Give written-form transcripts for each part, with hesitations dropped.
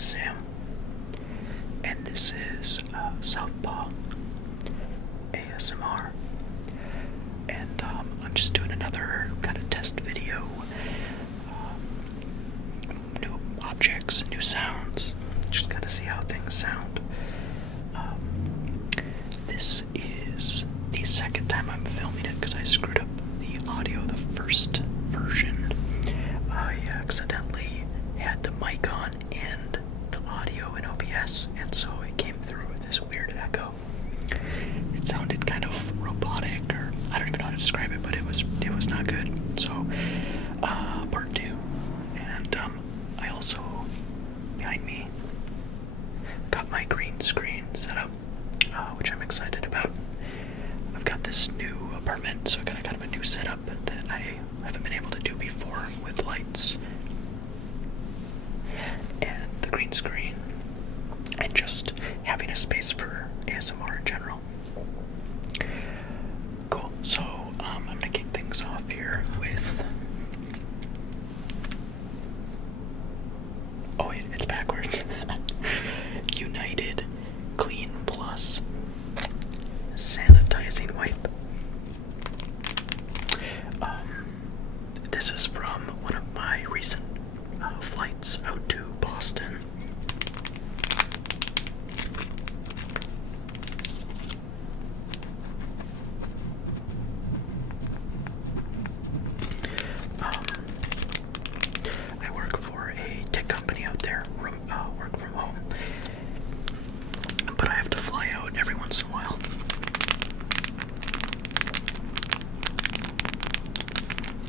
is Sam, and this is Southpaw ASMR, and I'm just doing another kind of test video, new objects, new sounds, just kind of see how things sound. This is the second time I'm filming it because I screwed up the audio the first version. I accidentally had the mic on and the audio in OBS, and so it came through with this weird echo. It sounded kind of robotic, or I don't even know how to describe it, but it was not good. So part two. And I also, behind me, got my green screen set up, which I'm excited about. I've got this new apartment, so I got kind of a new setup that I haven't been able to do before with lights and the green screen and just having a space for ASMR in general. Cool. So I'm gonna kick things off here with, oh wait, it's backwards. United Clean Plus sanitizing wipe. This is from one of my recent flights out to Boston. I work for a tech company out there, work from home, but I have to fly out every once in a while.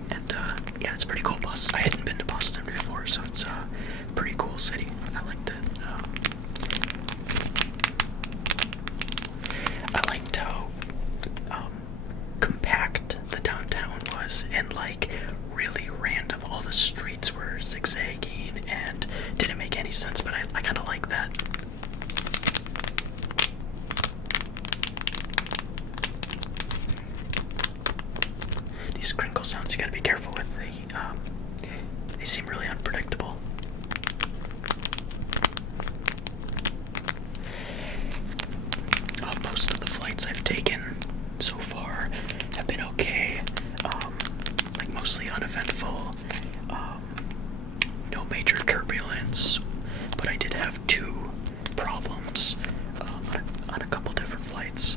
And yeah, it's pretty cool. I hadn't been to Boston before, so it's a pretty cool city. I liked it. I liked how compact the downtown was, and like really random. All the streets were zigzagging and didn't make any sense, but I kind of like that. These crinkle sounds you gotta be careful with. They seem really unpredictable. Most of the flights I've taken so far have been okay, like mostly uneventful, no major turbulence, but I did have two problems on a couple different flights.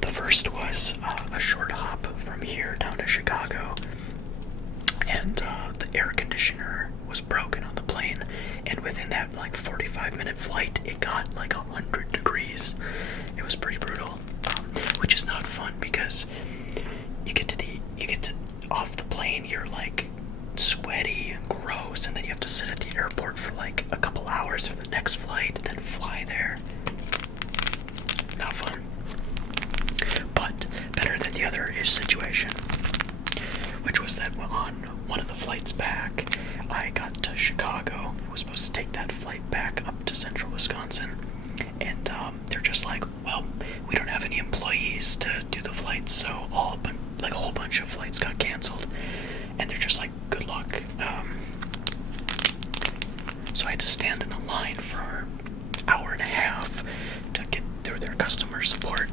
The first was a short hop from here down to Chicago, and the air conditioner was broken on the plane, and within that like 45-minute flight it got like 100 degrees. It was pretty brutal, which is not fun because you get to off the plane, you're like sweaty and gross, and then you have to sit at the airport for like a couple hours for the next flight, then fly there. Not fun, but better than the other situation, which was that on one of the flights back, I got to Chicago. I was supposed to take that flight back up to central Wisconsin, and they're just like, well, we don't have any employees to do the flights, so a whole bunch of flights got canceled, and they're just like, good luck. So I had to stand in a line for an hour and a half to get through their customer support.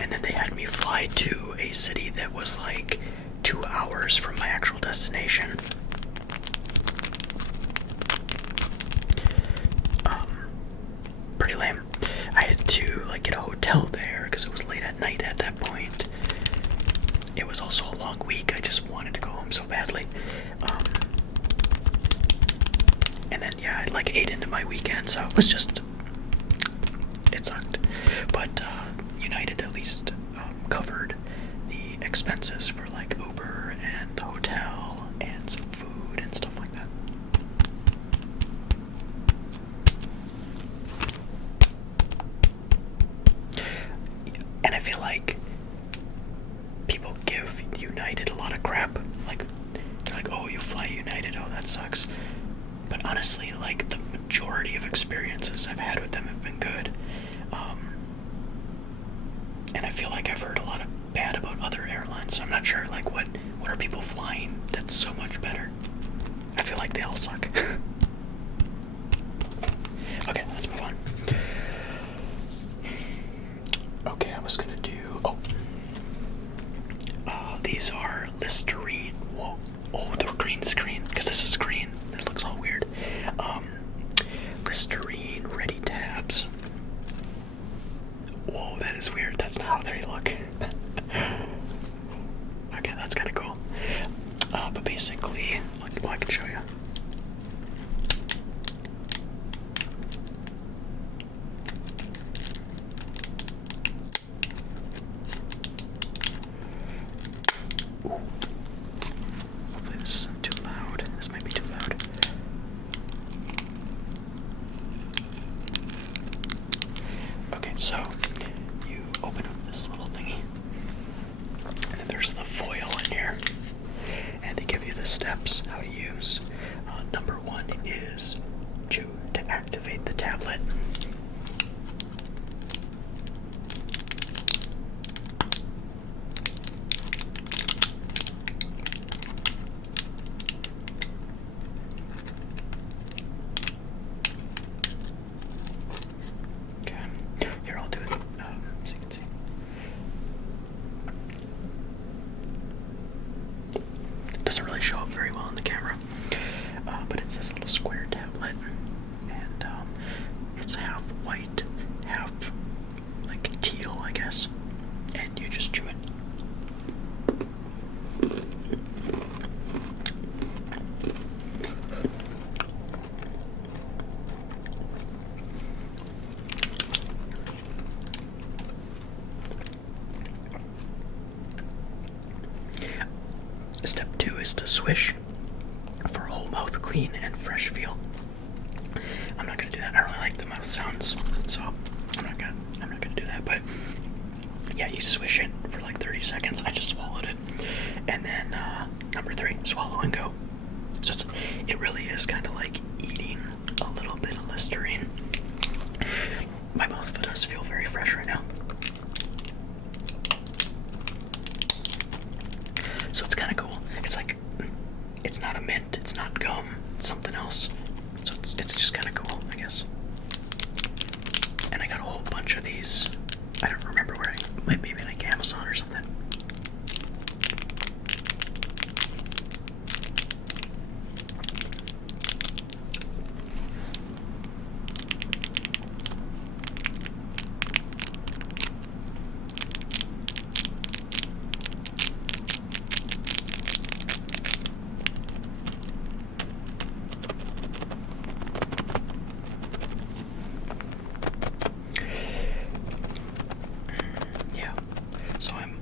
And then they had me fly to a city that was like 2 hours from my actual destination. Pretty lame. I had to like get a hotel there because it was late at night at that point. It was also a long week. I just wanted to go home so badly. And then yeah, I like ate into my weekend, so it was just, it sucked. But United at least covered the expenses for like Uber and the hotel and some food and stuff like that. And I feel like people give United a lot of crap. Like, they're like, oh, you fly United, oh, that sucks. But honestly, like, the majority of experiences I've had with them have been good. And I feel like I've heard a lot of bad about other airlines, so I'm not sure, like, what are people flying that's so much better? I feel like they all suck. Okay, let's move on. Okay, I was gonna do. These are Listerine. Whoa. Oh, the green screen, because this is green. It looks all weird. Listerine Ready Tabs. Whoa, that is weird. That's not how they look. Okay, that's kind of cool. But basically, well, I can show you. Ooh. Hopefully this isn't too loud. This might be too loud. Okay, so you open up this little thingy, and then there's the foil in here, and they give you the steps how to use. Number 1 is to activate the tablet. Here, I'll do it so you can see. It doesn't really show up very well on the camera, but it's this little square tablet, and it's half white, half like teal, I guess, and you just chew it. Step 2 is to swish for whole mouth clean and fresh feel. I'm not gonna do that. I don't really like the mouth sounds, so I'm not gonna do that. But yeah, you swish it for like 30 seconds. I just swallowed it, and then number 3, swallow and go. So it really is kind of like eating a little bit of Listerine. My mouth does feel very fresh right now. So it's kind of cool. It's like, it's not a mint, it's not gum, it's something else. So it's just kind of cool, I guess. And I got a whole bunch of these. I don't remember where maybe like Amazon or something.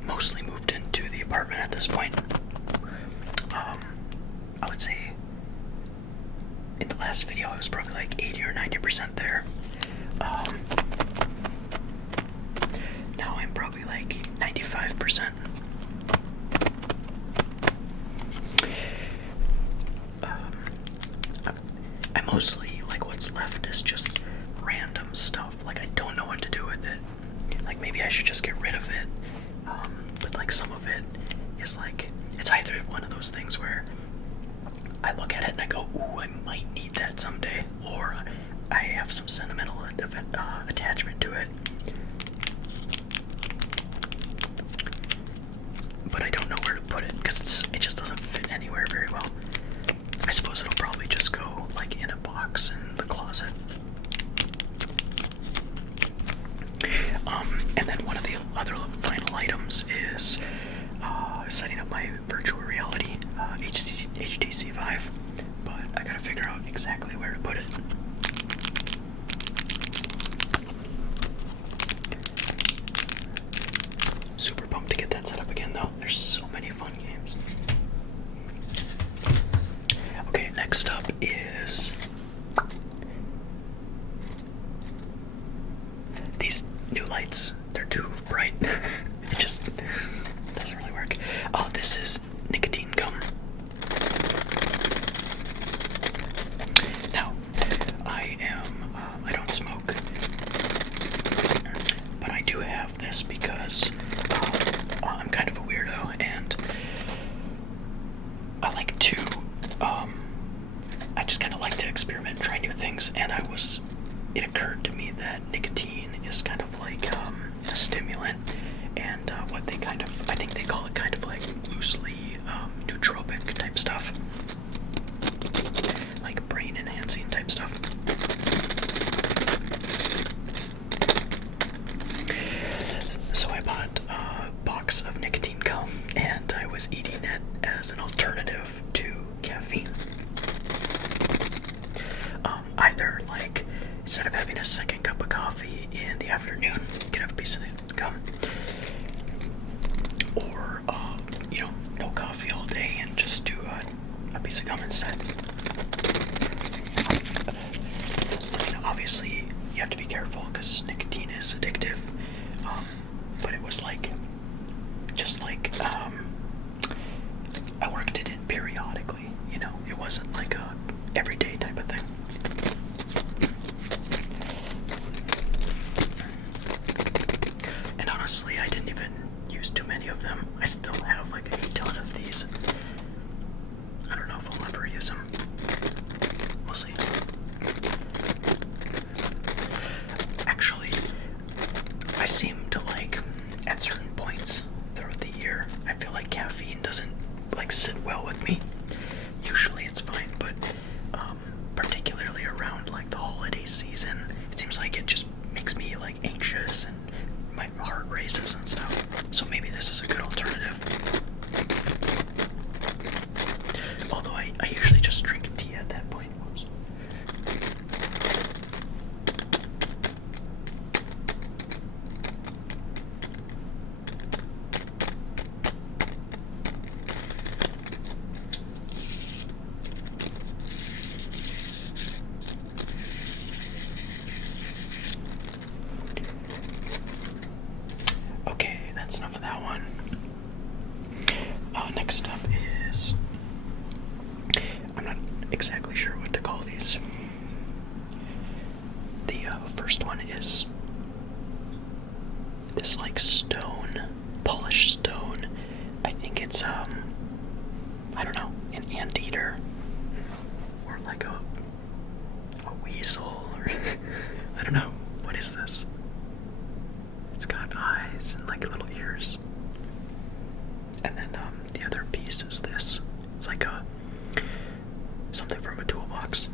Mostly moved into the apartment at this point. I would say in the last video I was probably like 80 or 90% there. Now I'm probably like 95%. I mostly, like, what's left is just random stuff. Like, I don't know what to do with it. Like, maybe I should just get rid of it. But like some of it is like, it's either one of those things where I look at it and I go, ooh, I might need that someday, or I have some sentimental attachment to it, but I don't know where to put it because it just doesn't fit anywhere very well. I suppose it'll probably just go like in a box in the closet. And then one of the other final items is setting up my virtual reality HTC Vive, but I gotta figure out exactly where to put it. Super pumped to get that set up again though. There's so many fun games. Okay, next up is these new lights. They're too bright. It just doesn't really work. Oh, this is nicotine gum. Now, I don't smoke, but I do have this because I'm kind of a weirdo, and just kind of like to experiment and try new things, and it occurred to me that nicotine is kind of like a stimulant, and what they kind of, I think they call it kind of like loosely nootropic type stuff, like brain enhancing type stuff. So I bought a box of nicotine gum, and I was eating it as an alternative to caffeine. Either like, instead of having a second cup of coffee in the afternoon, you could have a piece of gum, or no coffee all day and just do a piece of gum instead. Obviously you have to be careful because nicotine is addictive, but it was like, just like, I worked it in periodically, it wasn't like a everyday type of thing. And honestly, I didn't even use too many of them. I still have like a ton of these. I don't know if I'll ever use them. We'll see. Actually, I seem to like, at certain points throughout the year, I feel like caffeine doesn't like sit well with me. Usually it's fine, but particularly around like the holiday season, it seems like it just makes me like anxious and my heart races and stuff. So maybe this is a good alternative. Although I usually just drink tea at that point. Whoops. Okay, that's enough of that one. Next up is, I'm not exactly sure what to call these. The first one is this like stone, polished stone. I think it's I don't know, an anteater, or like a weasel, or I don't know. What is this? It's got eyes and like little ears. And then the other piece is this. It's like something from a toolbox.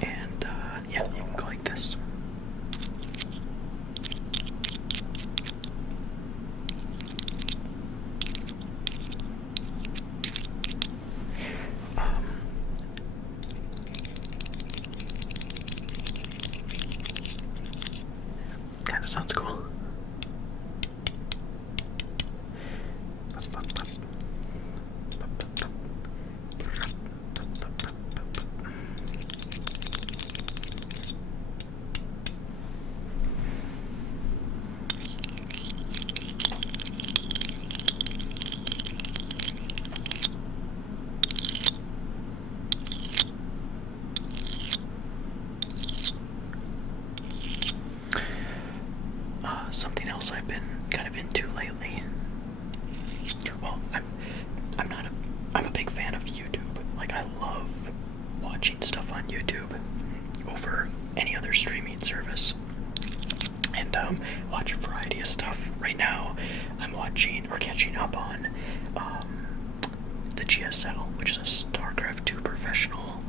And yeah, you can go like this. Kind of sounds cool. Something else I've been kind of into lately. Well, I'm a big fan of YouTube. Like, I love watching stuff on YouTube over any other streaming service. And watch a variety of stuff. Right now, I'm watching or catching up on the GSL, which is a StarCraft 2 professional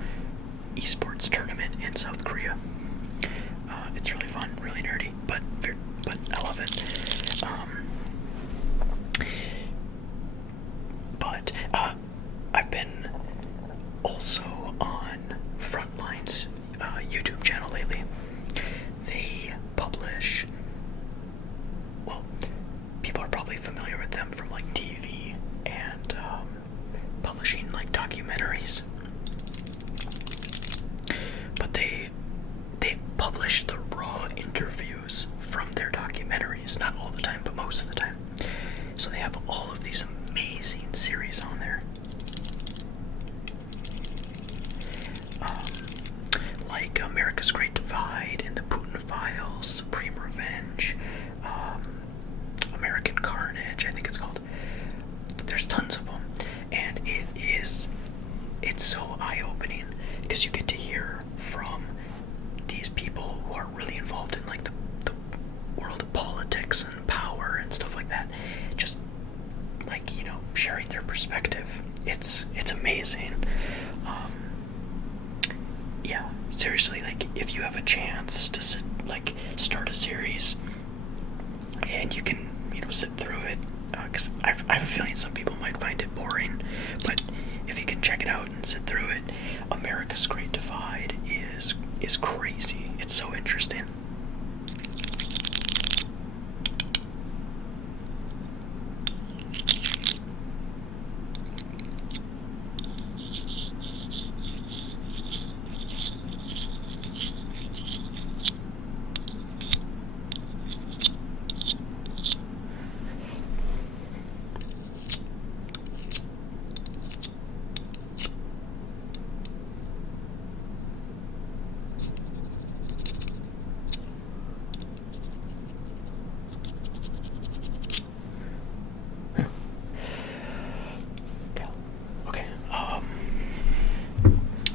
esports tournament in South Korea. It's really fun, really nerdy, but I love it. But I've been also on Frontline's YouTube channel lately. They publish, well, people are probably familiar with them from like TV and publishing like documentaries. But they publish the raw interviews from their documentaries, not all the time, but most of the time. So they have all of these amazing series on there. Like America's Great Divide and the Putin Files, Supreme Revenge, American Carnage, I think it's called. There's tons of them. And sharing their perspective. It's amazing. Yeah, seriously, like if you have a chance to start a series and you can sit through it, because I have a feeling some people might find it boring, but if you can check it out and sit through it, America's Great Divide is crazy. It's so interesting.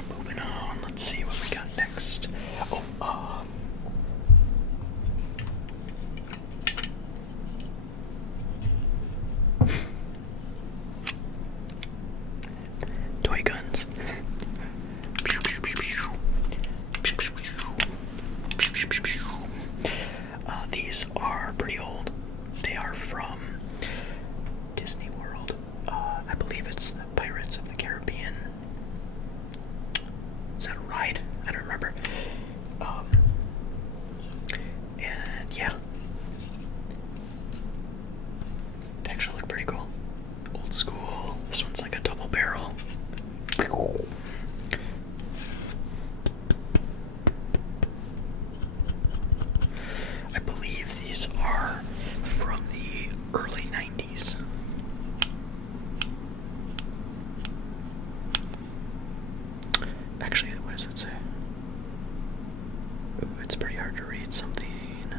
Moving on, let's see what we got next. Toy guns. These are pretty old. They are from Disney World. I believe it's the Pirates of the Caribbean. Is that a ride? I don't remember. And yeah, they actually look pretty cool. Old school. This one's like a double barrel. I believe these are from the early 90s. Actually, what does it say? Ooh, it's pretty hard to read. Something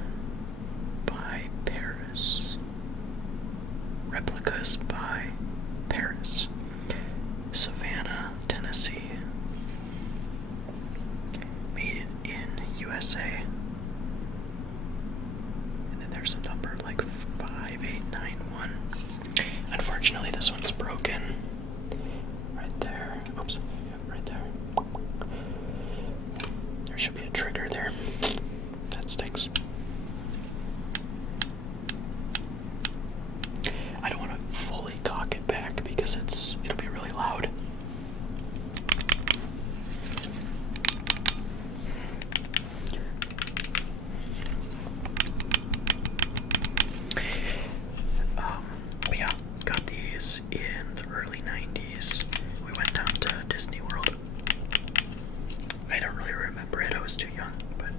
by Paris. Replicas by Paris. Savannah, Tennessee. Made in USA. And then there's a number like 5891. Unfortunately, this one's broken. Right there. Oops. Right there. There should be a trigger there. That stinks. I don't want to fully cock it back because it'll be really loud. But yeah, got these in the early 90s. We went down to Disney World. I don't really remember it, I was too young, but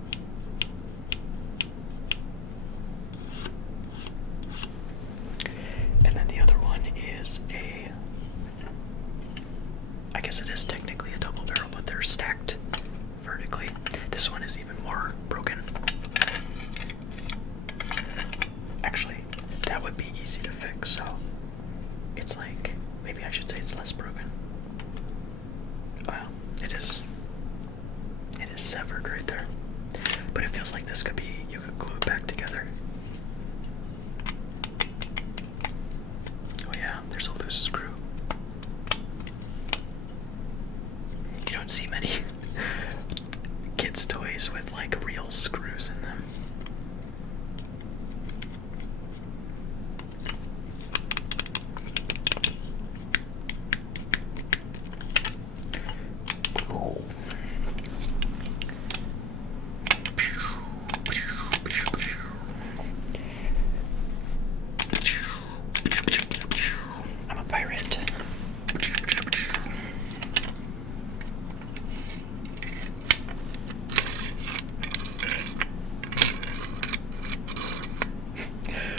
and then the other one is I guess it is technically a double barrel, but they're stacked vertically. This one is even more broken. Actually, that would be easy to fix, so it's like, maybe I should say it's less broken. Well, it is severed right there. But it feels like this could be, you could glue it back together. Oh yeah, there's a loose screw. You don't see many kids' toys with like real screws in them. I'm a pirate.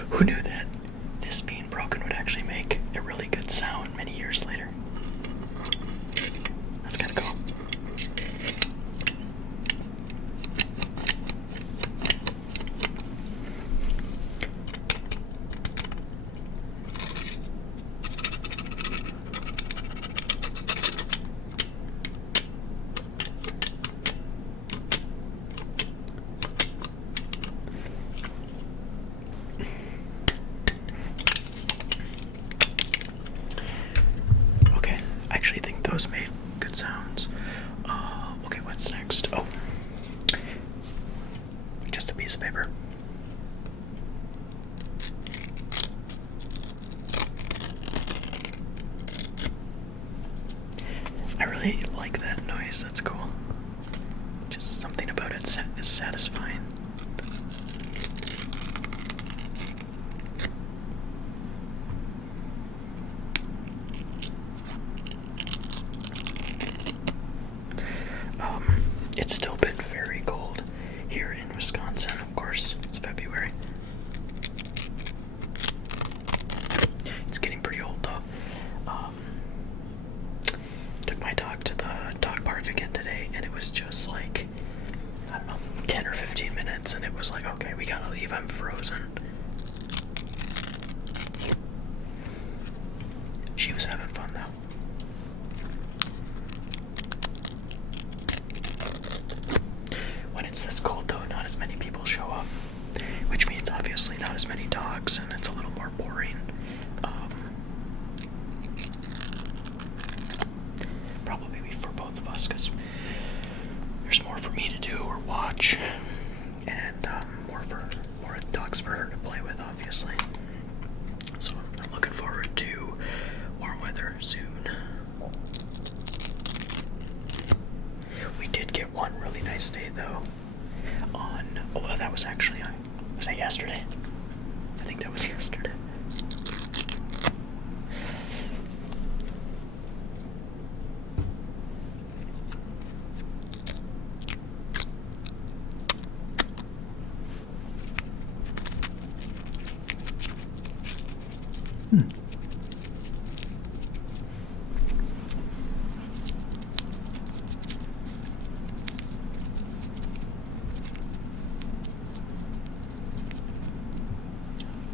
Who knew that this being broken would actually make a really good sound many years later? That's kind of cool. actually think those made good sounds. Okay, what's next? Oh, just a piece of paper. I really like that noise. That's cool. Just something about it is satisfying. It's still been very cold here in Wisconsin. Of course, it's February. It's getting pretty old though. Took my dog to the dog park again today, and it was just like, I don't know, 10 or 15 minutes, and it was like, okay, we gotta leave. I'm frozen. She was having fun though. When it's this cold though, not as many people show up, which means obviously not as many dogs, and it's a little more boring. Probably for both of us, because there's more for me to do or watch, and more dogs for her to play with, obviously. So I'm looking forward to warm weather soon. We did get one really nice day though. That was actually was that yesterday? I think that was yesterday.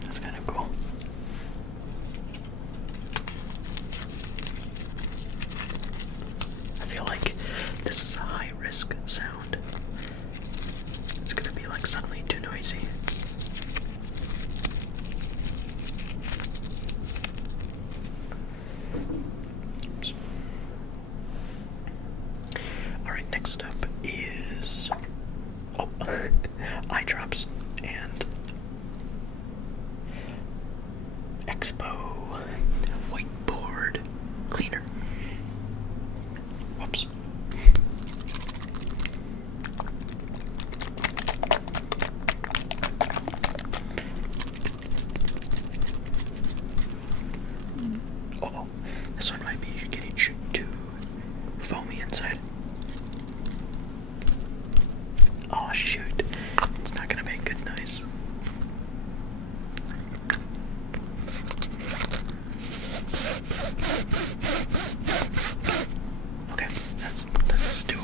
That's kind of cool. I feel like this is a high-risk sound. It's gonna be like suddenly too noisy. Oops. Alright, next up is eye drops and Expo whiteboard cleaner. Whoops. Oh, this one might be getting too foamy inside. Oh shoot, it's not gonna make good noise. Okay, that's doable.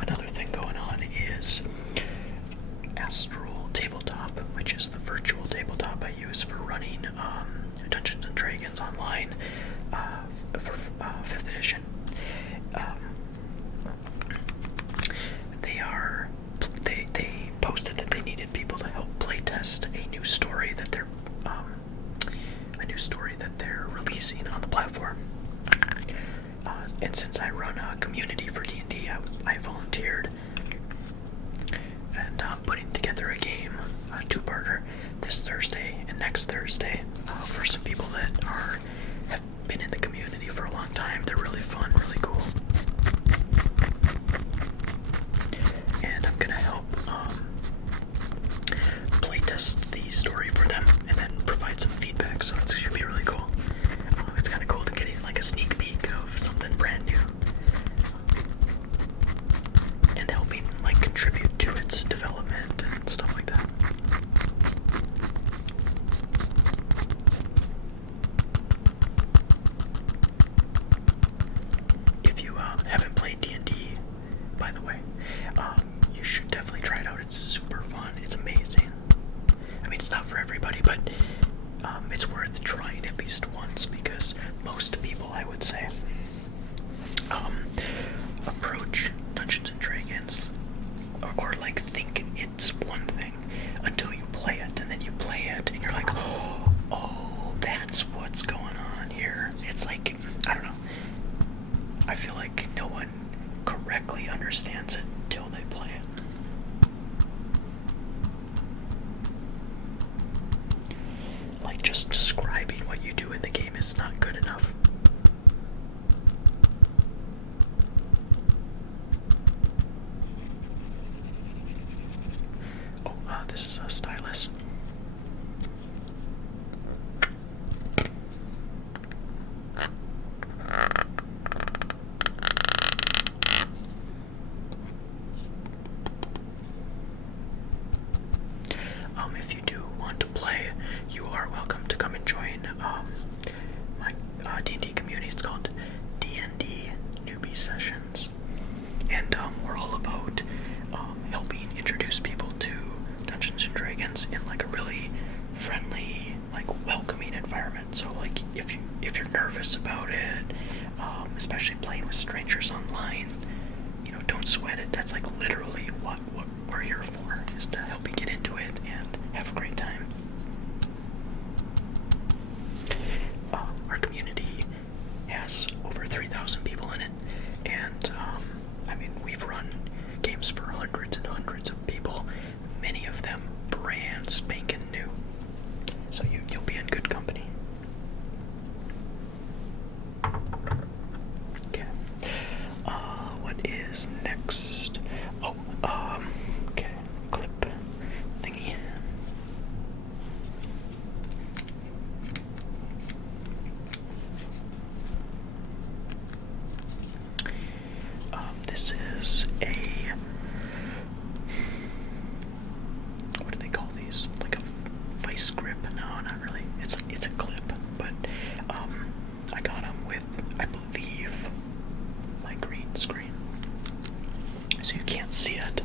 Another thing going on is Astral Tabletop, which is the virtual tabletop I use for running Dungeons and Dragons online for 5th edition. They posted that they needed people to help playtest a new story that they're releasing on the platform. And since I run a community for D&D, I volunteered, and I'm putting together a game, a 2-parter, this Thursday and next Thursday, for some people that have been in the community for a long time. They're really fun, really cool, and I'm gonna help playtest the story for them and then provide some feedback. So it's gonna be really cool. It's kind of cool to get like a sneak peek of something brand new and helping like contribute to its development and stuff like that. If you haven't played D&D, by the way, you should definitely try it out. It's super fun. It's amazing. I mean, it's not for everybody, but just describing what you do in the game is not good enough. Oh, this is a stylus. If you do want to play, you are welcome to come and join my D&D community. It's called D&D Newbie Sessions, and we're all about helping introduce people to Dungeons and Dragons in like a really friendly, like welcoming environment. So like if you're nervous about it, especially playing with strangers online, don't sweat it. That's like literally what we're here for, is to help you get into it and have a great time. Our community has over 3,000 people in it, and we've run games for hundreds and hundreds of people, many of them brand spanking new. So you'll be in good company. Okay. What is next? Oh, okay. Clip thingy. This is a, what do they call these? Like a vice grip? No, not really. It's a clip, but I got them with, I believe, my green screen, so you can't see it,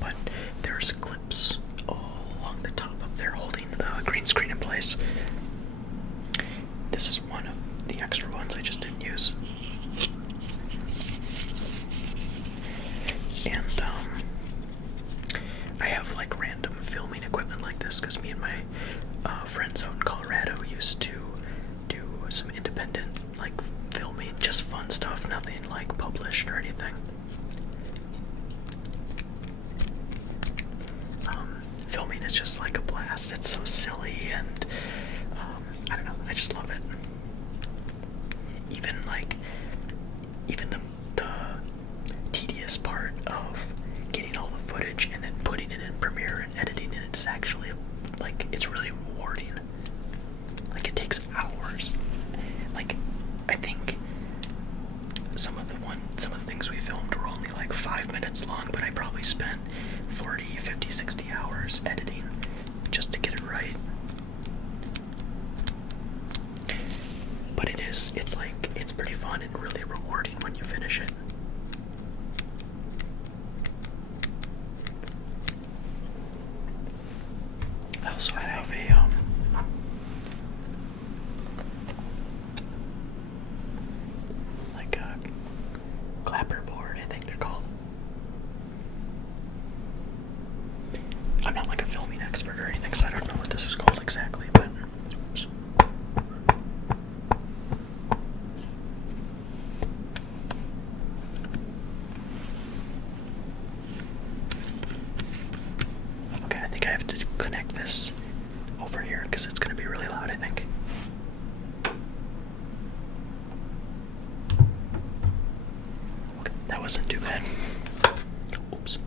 but there's clips all along the top up there holding the green screen in place. This is one of the extra ones I just didn't use. And I have like random filming equipment like this because me and my friends out in Colorado used to do some independent like filming, just fun stuff, nothing like published or anything. Filming is just like a blast. It's so silly, and I don't know, I just love it. Even the tedious part of getting all the footage and then putting it in Premiere and editing it is actually like, it's really rewarding. Like, it takes hours. Like, I think some of the things we filmed were only like 5 minutes long, but I probably spent 40, 50, 60 hours editing just to get it right. But it's pretty fun and really rewarding when you finish it. I also have a like a clapperboard, I think they're called. I'm not like a filming expert or anything, so I don't know what this is called exactly, but oops. Okay, I think I have to connect this over here because it's going to be really loud, I think. Okay, that wasn't too bad. Oops.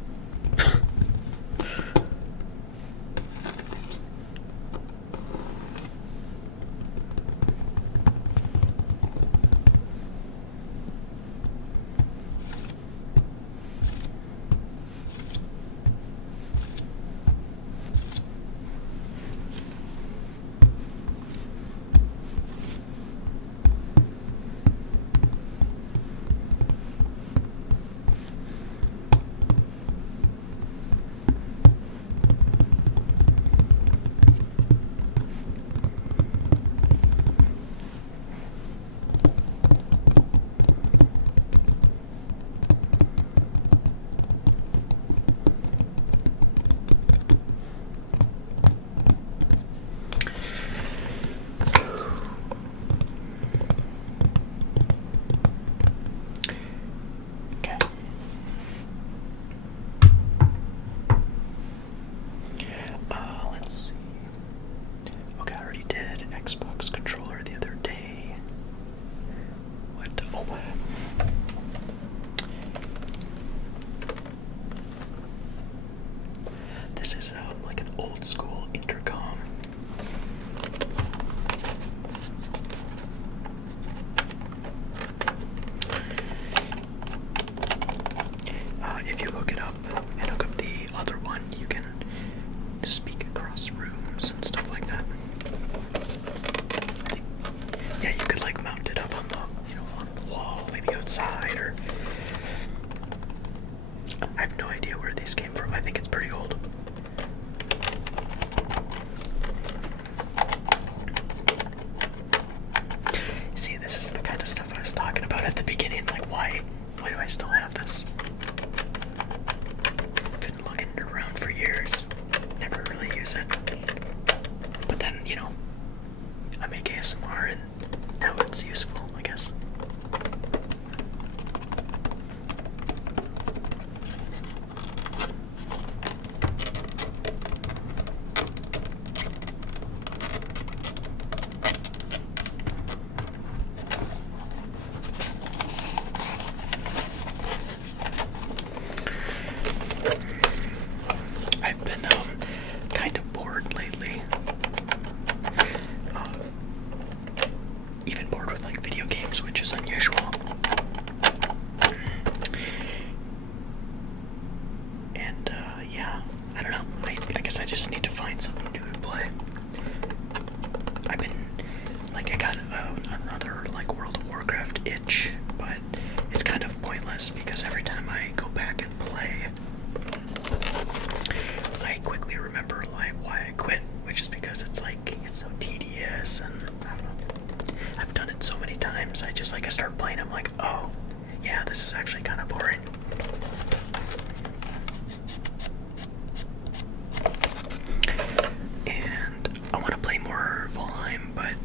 old school intercom. If you hook it up and hook up the other one, you can speak across rooms and stuff like that. Yeah, you could like mount it up on the wall, maybe outside, or I have no idea where these came from. I think it's pretty old. See, this is the kind of stuff I was talking about at the beginning. Like, why do I still have this? Been lugging it around for years. Never really use it. But then, I make ASMR and now it's useful, I guess. I've been kind of bored lately. Even bored with like video games, which is unusual. And yeah, I don't know. I guess I just need to find something new to play. I've been like, I got another like World of Warcraft itch, but it's kind of pointless because every time I go back and play, I quickly remember like why I quit, which is because it's so tedious, and I don't know. I've done it so many times. I start playing. I'm like, oh, yeah, this is actually kind of boring. And I want to play more Valheim, but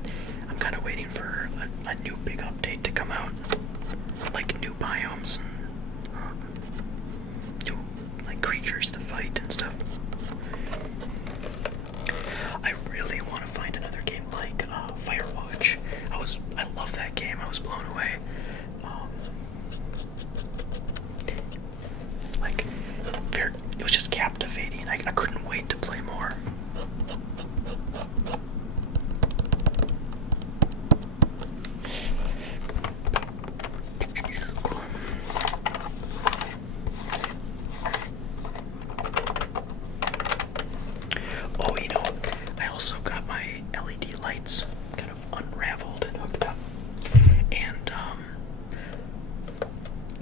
I'm kind of waiting for a new big update to come out, like new biomes and new like creatures to fight and stuff. I really want to find another game like Firewatch. I love that game. I was blown away. It was just captivating. I couldn't wait to play more. Oh, I also got my LED lights kind of unraveled and hooked up. And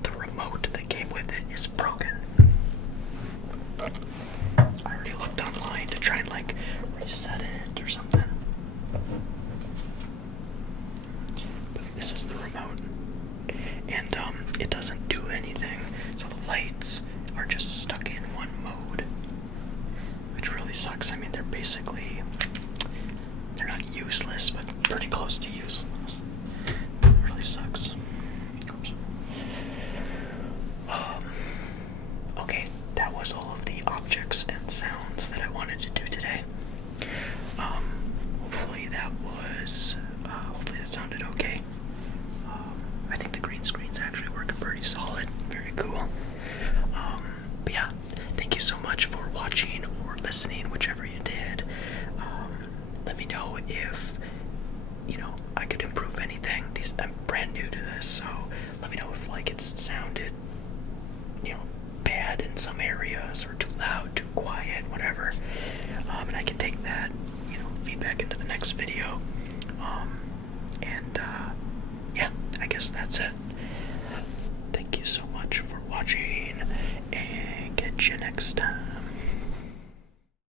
the remote that came with it is broken. I already looked online to try and like reset it or something. But this is the remote. And it doesn't do anything. So the lights are just stuck in one mode, which really sucks. I mean, they're not useless, but pretty close to useless. It really sucks. Oops. Okay, that was all of the objects and sounds that I wanted to do today. Hopefully that sounded okay. I think the green screen's actually working pretty solid. Very cool. But yeah, thank you so much for watching or listening, whichever you did. Let me know if I could improve anything. I'm brand new to this, so let me know if like it's sounded bad in some areas, or too loud, too quiet, whatever. And I can take that feedback into the next video. Yeah, I guess that's it. Thank you so much for watching, and catch you next time.